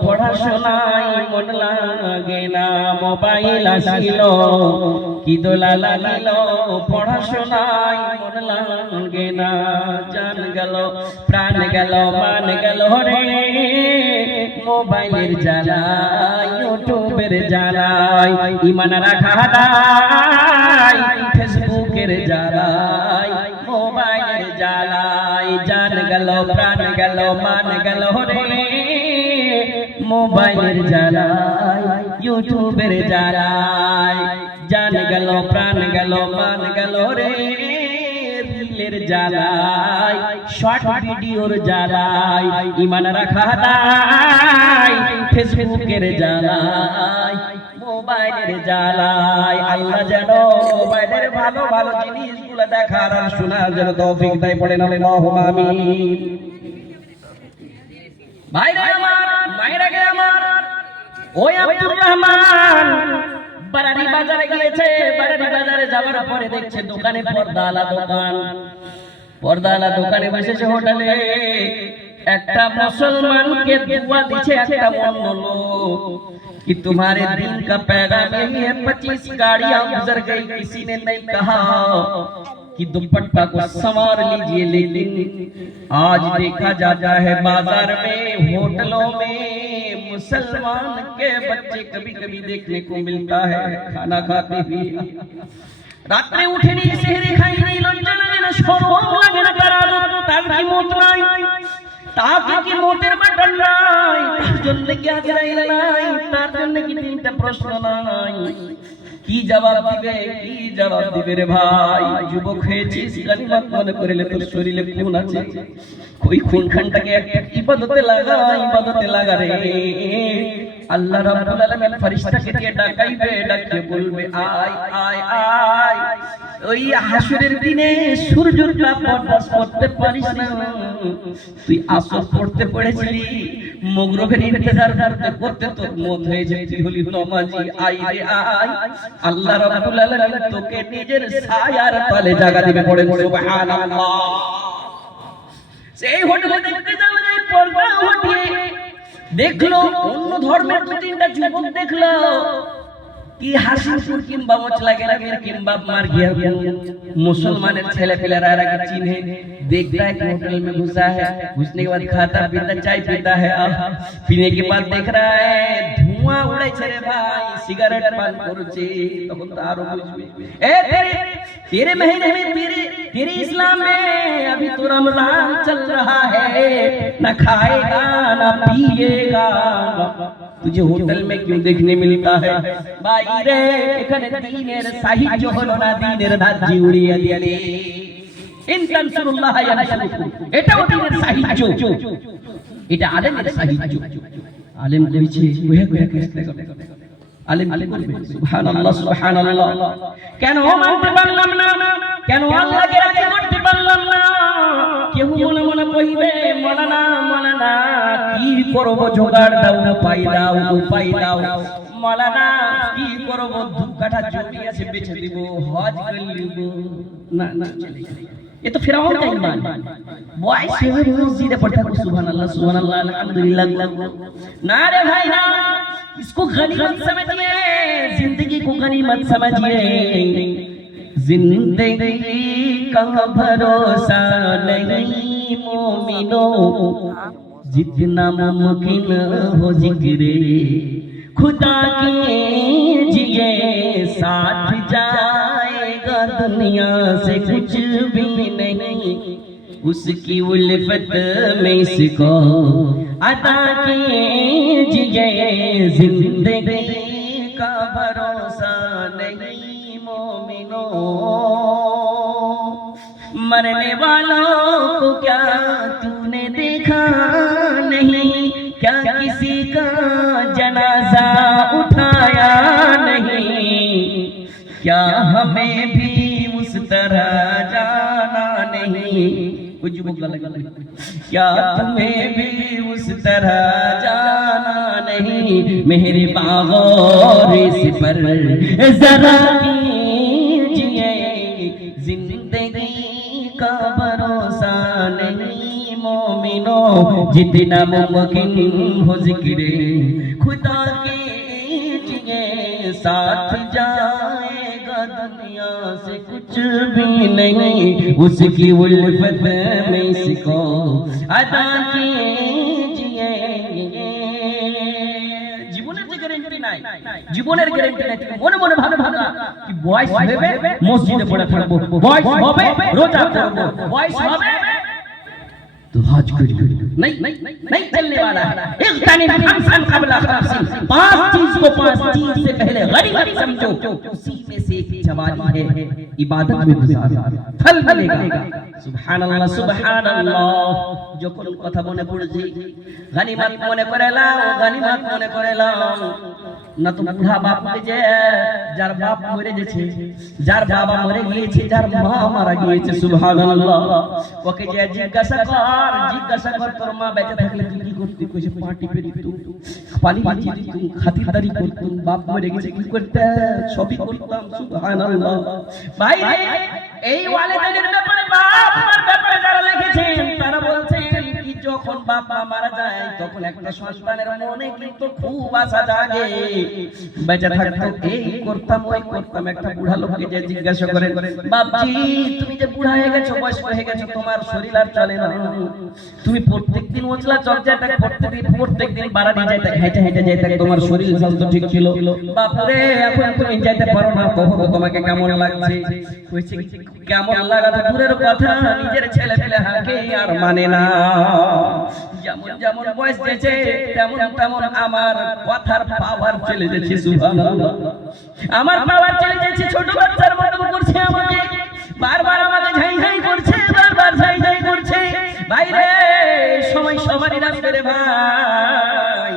পড়াশোনায় মন লাগে না, মোবাইল আসিল, কি দোলা লাগিল, পড়াশোনায় মন লাগে না। জান গেল, প্রাণ গেল, মান গেল রে, মোবাইলের জ্বালায়, ইউটিউবের জ্বালায়, ইমান রাখা দায়, ফেসবুকের জ্বালায়, মোবাইলের জ্বালায়, জান গেল, প্রাণ গেল, মান গেল রে, মোবাইলের জ্বালায়, ইউটিউবের জ্বালায়, জান গেল, প্রাণ গেল, মান গেল রে, রিলের জ্বালায়, শর্ট ভিডিওর জ্বালায়, ইমান রাখা দায়, ফেসবুকের জ্বালায়, মোবাইলের জ্বালায়। আল্লাহ যেন মোবাইলের ভালো ভালো জিনিসগুলো দেখার আর শোনার জন্য তৌফিক দেয়, পড়েন আল্লাহুম্মা আমিন। ভাইরা আমার, মায়েরা গে আমার, ওই আব্দুর রহমান বাড়ি বাজারে গিয়েছে। বাড়ি বাজারে যাওয়ার পরে দেখছে দোকানে পর্দাওয়ালা দোকানে বসেছে হোটেলে। একটা মুসলমানকে দুয়া দিচ্ছে একটা অন্য लोग कि तुम्हारे दिन का पैगाम यही है, 25 गाड़ियां गुजर गई, किसी ने नहीं कहा कि दुपट्टा को संवार लीजिए, लेकिन आज देखा जाता है बाजार में, होटलों में मुसलमान के बच्चे कभी कभी देखने को मिलता है खाना खाते हुए। রাত্রে উঠেনি, সেহরি খাইনি, লজ্জা লাগে না, শরম লাগে না, তার মত নাই, তাকে কি মতের বাটন নাই, তার জন্য কি আজরাইল নাই, তার জন্য কি তিনটা প্রশ্ন নাই? কি জবাব দিবে, কি জবাব দিবে রে ভাই? যুবক হয়েছিস, গনিমত মনে করিলে তোর শরীরে খুন আছে, ওই খুন খানটাকে একটা ইবাদতে লাগা রে। আল্লাহ রাব্বুল আলামিন ফেরেশতাকে দিয়ে ডাকাইবে, ডাকিয়ে বলবে আয় আয় আয়। ওই হাসরের দিনে সূর্যের তাপ বরদাস্ত করতে পারিস না, তুই আসর পড়তে পড়েছিলি, মাগরিবের ইন্তজার করতে করতে তোর মত হয়ে যায়, তুই হলি নামাজি, আয় রে আয়। আল্লাহ রাব্বুল আলামিন তোকে নিজের ছায়ার তলে জায়গা দিবে, পড়ে সুবহানাল্লাহ। সেই হোটেলে দেখতে যাওয়া যায়, পর্দা হটিয়ে দেখলো অন্য ধর্মের দু তিনটা যুবক, দেখলো কি হাসিপুর কিংবা মচলা গ্রামের কিংবা মার্গিয়া मुसलमाনের ছেলে পেলেরা এরা চিনে, देखता है कि होटल में घुसा है, घुसने के बाद खाता पीता चाय पीता है, पीने के बाद देख रहा है धुआं उड़ाइছে रे भाई, सिगरेट पान করছে। তখন তো আরো বুঝবে, এ तेरे महीने में तेरे इस्लाम में अभी तो रमजान चल रहा है, ना खाएगा ना पिएगा, तुझे होटल में क्यों देखने मिलता है? भाई रे এখানে দ্বীনের সাহিত্য হলো না, দ্বীনের ধাজ্জি উড়িয়ে দিলে ইন তানসুরুল্লাহ ইয়ানসুরকুম, এটাও দ্বীনের সাহিত্য, এটা আলেমের সাহিত্য। আলেম কইছে ওহে কইরা কইতে আলেম কি করবে? সুবহানাল্লাহ সুবহানাল্লাহ। কেন মানতে পারলাম না, কেন আল্লাহকে রাজি করতে পারলাম না? কেউ মনে মনে কইবে মাওলানা মাওলানা কি করব, জোগাড় দাও, উপায় দাও মাওলানা, কি করব, দু কাঠা জমি আছে বেচে দিব, হজ করে নিব। না না, ये तो फिरौन का ईमान, बॉयज से मस्जिदे पढ़ता है सुभान अल्लाह अल्हम्दुलिल्लाह। ना रे भाई ना, इसको गनीमत समझिए, जिंदगी को गनीमत समझिए। जिंदगी का भरोसा नहीं मोमिनो, जितना मुमकिन हो जिक्रे खुदा कीजिए, साथ जाएगा दुनिया से कुछ भी नहीं, उसकी उल्फत में इसको अता कीजिए। जिंदगी का भरोसा नहीं मोमिनो, मरने वालों को क्या तूने देखा नहीं, क्या किसी का जनाजा उठाया नहीं, क्या हमें भी उस तरह जाना नहीं? कुछ क्या तुम्हें भी उस तरह जाना नहीं? मेरे बागोर इस पर जरा कीजिए, जिंदगी का भरोसा नहीं मोमिनो, जितना मुमकिन हो जिक्रे खुदा कीजिए, साथ जाएगा दुनिया से कुछ भी नहीं, उसकी उल्फत में इसको अदा कीजिए। জীবনের যে গ্যারান্টি নাই, জীবনের গ্যারান্টি নাই। তুমি মনে মনে ভাবে ভাবনা কি বয়স হবে মসজিদে পড়ে থাকবো, বয়স হবে রোজা করব, বয়স হবে तो हज करिए, नहीं चलने वाला है। इग़्तनिम खमसन क़ब्ला खमसिन, 5 चीज को 5 चीज से पहले गनीमत समझो, उसी में से एक जवानी है, इबादत में गुजारो, फल मिलेगा। सुबहानाल्लाह सुबहानाल्लाह। যখন কথা মনে পড়ছে গনিমত মনে করে লাও, গনিমত মনে করে লাও, না তো বুড়া বাপ যে যার বাপ মরে গেছে, যার বাবা মরে গিয়েছে, যার মা মারা গিয়েছে, সুবহানাল্লাহ, ওকে যে জিজ্ঞাসা কর তোর মা বেঁচে থাকলে তুই কি করতি? কইছে পাটি পেরিত, পানি বাঁচিয়ে দিত, খাতিরদারি করতাম, বাপ মরে গেছে কি করতে? সবই করতাম। সুবহানাল্লাহ। ভাই রে, এই ওয়ালিদানের ব্যাপারে বাপ মার ব্যাপারে যারা লিখেছেন তারা বলছেন কি যখন বাপ মা মারা যায় তখন একটা সন্তানের মনে কিন্তু খুব আশা জাগে, বেঁচে থাকতো এই করতাম ওই করতাম। একটা বুড়া লোককে যে জিজ্ঞাসা করেন, বাপজি তুমি যে বুড়া হয়ে গেছো, বয়স হয়ে গেছো, তোমার শরীর আর চলে না, তুমি প্রত্যেকদিন ওজলা চক যেতে, প্রত্যেকদিন বাড়ানি যেতে, হেঁটে হেঁটে যেতে, তোমার শরীর স্বাস্থ্য ঠিক ছিল, বাপরে এখন তুমি যেতে পারো না, কখনো তোমাকে কেমন লাগছে? কেমন লাগা তো দূরের কথা, নিজের ছেলে পেলে হাঁকে আর মানে না। যেমন যেমন বয়স গেছে তেমন তেমন আমার কথার পাওয়ার চলে যাচ্ছে, সুবহানাল্লাহ, আমার পাওয়ার চলে যাচ্ছে। ছোট বাচ্চার মতো করছে আমাকে, বারবার আমাকে ঝাই ঝাই করছে, বারবার ঝাই ঝাই করছে। ভাইরে সময় সবারই রাখবে রে ভাই,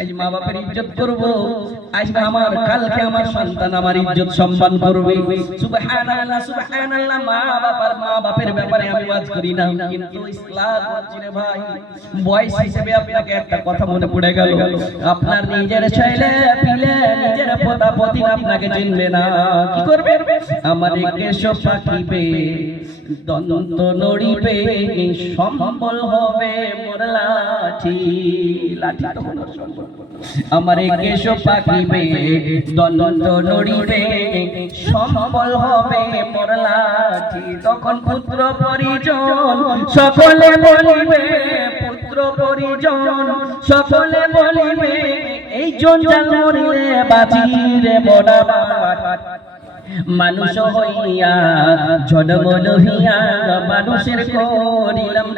আজ মা বাপের ইজ্জত করব, আজকে আমার কালকে আমার সন্তান আমার ইজ্জত সম্মান করবে। সুবহানাল্লাহ সুবহানাল্লাহ। মা বাপের ব্যাপারে আমি ওয়াজ করি না, কিন্তু ইসলাম বলছি রে ভাই, বয়স হিসেবে আপনাকে একটা কথা মনে পড়ে গেল, আপনার নিজের ছেলে পিলে নিজের পোতা পতি আপনাকে চিনবে না, কি করবে? আমার কেশ পাকিবে, দন্ত নড়িবে, সম্বল হবে মোর লাঠি, লাঠি তো কোনো সম্বল। আমার কেশ পাকিবে, দন্ত নড়িবে, সম্বল হবে মোর লাঠি। তখন পুত্র পরিজন সকলে বলিবে, পুত্র পরিজন সকলে বলিবে, এই জঞ্জাল মরিলে বাজিরে বড় মানুষ হইয়া জন্ম লহিয়া মানুষের করিলাম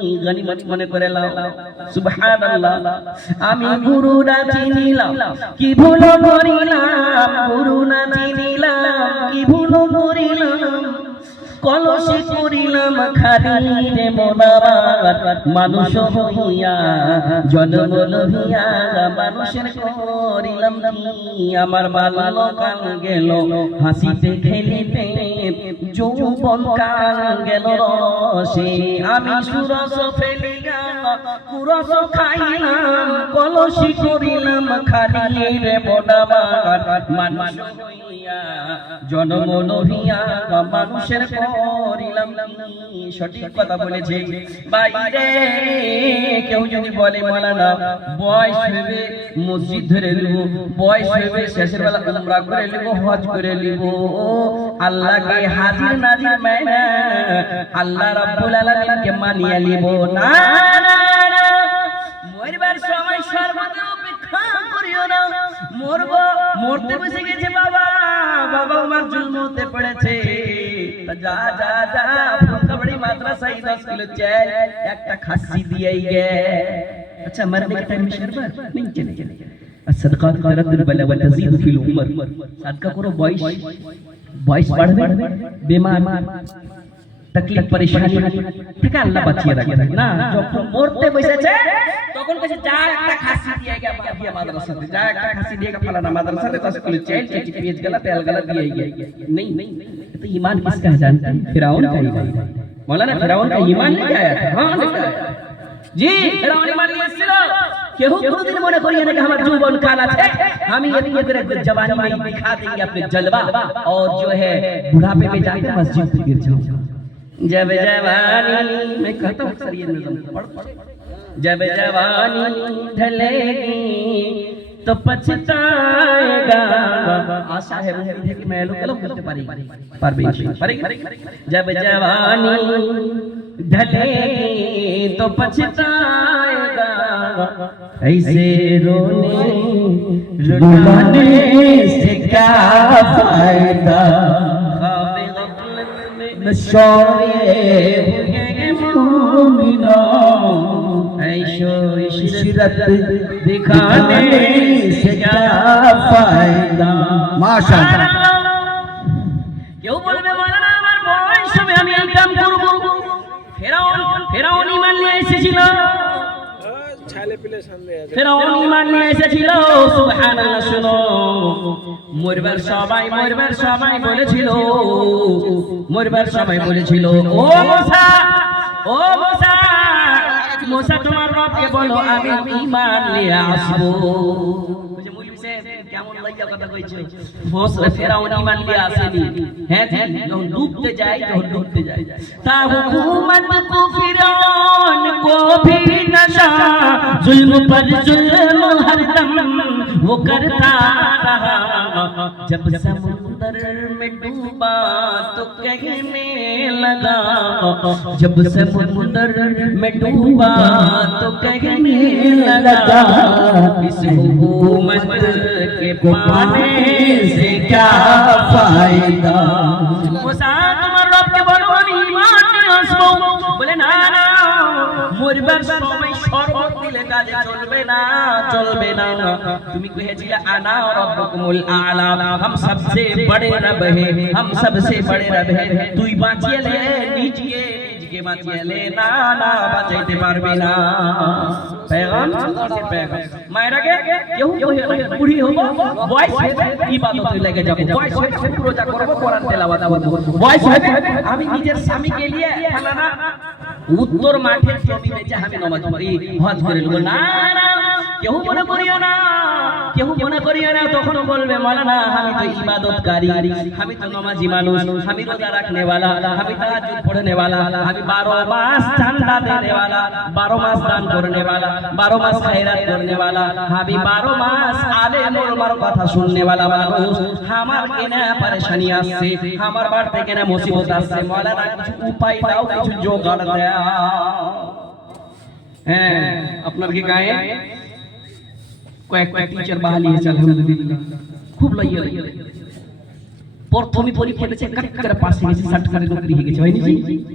কি গনিমত মনে করে লাও। সুবহানাল্লাহ। আমি গুরু না চিনিলাম কি ভুল করিলাম, গুরু না চিনিলাম কি ভুল করিলাম, কলসি করিলাম খালি রে মনাবার, মানুষ হইয়া জন্ম লহিয়া মানুষের করিলাম কি। আমার বাল্যকাল গেল হাসিতে খেলিতে, যৌবন কাল গেল রসে, আমি সুরস ফেলিয়া কুরস খাইলাম, কলসি করিলাম খালি রে মনাবার, মানুষ হইয়া জন্ম লহিয়া মানুষের করিলাম কি। সঠিক কথা বলেছে। বাইরে কেউ যদি বলে মাওলানা বয়স হইবে মসজিদ ধরে নিব, বয়স হইবে শেষের বেলা উমরা করে নিব, হজ করে নিব, আল্লাহকে হাজির নাজির মানা, আল্লাহ রাব্বুল আলামিনকে মানিয়ে নিব না, মরবার সময় সর্বদা অপেক্ষা করিও না, মরব, মরতে বসে গেছে বাবা, বাবা আমার জুলমতে পড়েছে, যা যা যা ফুলকাবড়ি মাদ্রাসায় 10 কিলো চাল একটা খাসি দিয়েই গে। अच्छा मरने के टाइम में शरबत नहीं चले, الصدقات ترد البلاء وتزيد في العمر। صدقه करो, বয়স বাড়বে, বেমার তকলিফ পরেশানি থেকে আল্লাহ বাঁচিয়ে রাখবে না। যখন মরতে বসেছে তখন কাছে যা একটা খাসি দিয়ে গিয়া বাদিয়া মাদ্রাসাতে, যা একটা খাসি দিয়ে গিয়া ফালানা মাদ্রাসাতে 10 কিলো চাল चीटी पेज गला तेल गला दिए गया। नहीं तो ईमान किसका है जानते हैं? फिरौन का ईमान। मौलाना फिरौन का ईमान लेके आया था। हां लेके आया जी, फिरौन ईमान लिए ছিল। কেউ কোনদিন মনে করিয়ে না कि हमारा যৌবন কাল আছে, हम ये तेरे जवानी में दिखा देंगे अपने जलवा, और जो है बुढ़ापे में जाके मस्जिद में गिर जाऊंगा। जब जवानी, मैं कहता हूं सर ये नज़म पढ़, जब जवानी ढलेगी तो पछताएगा। आशा है उम्मीद है कि मैं लोग बोलते पारेगी। जब जवानी ढलेगी तो पछताएगा, ऐसे रोने रुलाने से क्या फायदा, इशरत दिखाने से क्या फायदा। माशाअल्लाह। কেউ বলবে মাওলানা আমার বয়স হবে আমি এই কাম করব, ফেরাউন ঈমান নিয়ে এসেছিল, ফেরাউন ঈমান নিয়ে এসেছিল। সুবহানাল্লাহ। শুনো, মরবার সবাই বলেছিল, মরবার সবাই বলেছিল ও মুসা, ও মুসা, মুসা তোমার রবকে বলো আমি ঈমান নিয়ে আসবো। বুঝে মৌলভী সাহেব কেমন লজ্জা কথা কইছো হোস ফেরাউন ঈমান নিয়ে আসেনি হ্যাঁ জি যখন ডুবতে যায় তা হুকুমত কো ফিরআউন কো भी नशा जुल्म पर जुल्म हरदम वो करता रहा जब समुंदर में डूबा तो कहने लगा जब समुंदर में डूबा तो कहने लगा इस हुकूमत के पाने से क्या फायदा मूसा तुम्हार रब के बोलो আমি ঈমান নিয়ে আসবো বলে না না মরবার সময় শরবত দিলে কাজে চলবে না তুমি কহেছিলে আনা রাব্বুকুমুল আ'লা हम सबसे बड़े रब हैं हम सबसे बड़े रब हैं তুই বাঁচিয়ে লে নিজকে বাঁচিয়ে লে না না বাঁচাইতে পারবি না पैगाम से पैगाम मायरा के কেউ বুড়ি হবো ভয়েস ইবাদতে লেগে যাব ভয়েস রোজা করব কোরআন তেলাওয়াত করব ভয়েস আমি নিজের স্বামীকে নিয়ে ফালানা উত্তর মাঠে জমি বেচে আমি নামাজ পড়ি হজ করে নেব না না কেউ মনে করিও না তখন বলবে মাওলানা আমি তো ইবাদতকারী আমি তো নামাজি মানুষ আমি রোজা রাখনে वाला আমি তাহাজ্জুদ পড়নে वाला আমি 12 মাস চাঁদা দেনে वाला 12 মাস দান করনে वाला 12 মাস খায়রাত করনে वाला আমি 12 মাস আলেম ওলমার কথা শুননে वाला মানুষ আমার কেনা পরেশানি আসছে আমার বাড়তে কেনা মুসিবত আসছে মাওলানা কিছু উপায় দাও কিছু জোগাড় দাও হ্যাঁ আপনার কি গায়ে কয়েকটা টিচার বাহালি হয়েছে আলহামদুলিল্লাহ খুব লইয়া প্রথমে পরীক্ষা দিয়েছে কাটকারে পাস হয়ে গেছে সার্টিফিকেট নকরি হয়ে গেছে হয়নি জি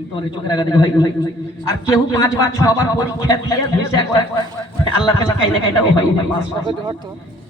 তোমার চোখ লাগা দেখো ভাই আর কেউ 5 বার 6 বার পরীক্ষা দিয়ে ধুইছে একবার আল্লাহর কাছে কাইনা কাইটা হয় না পাস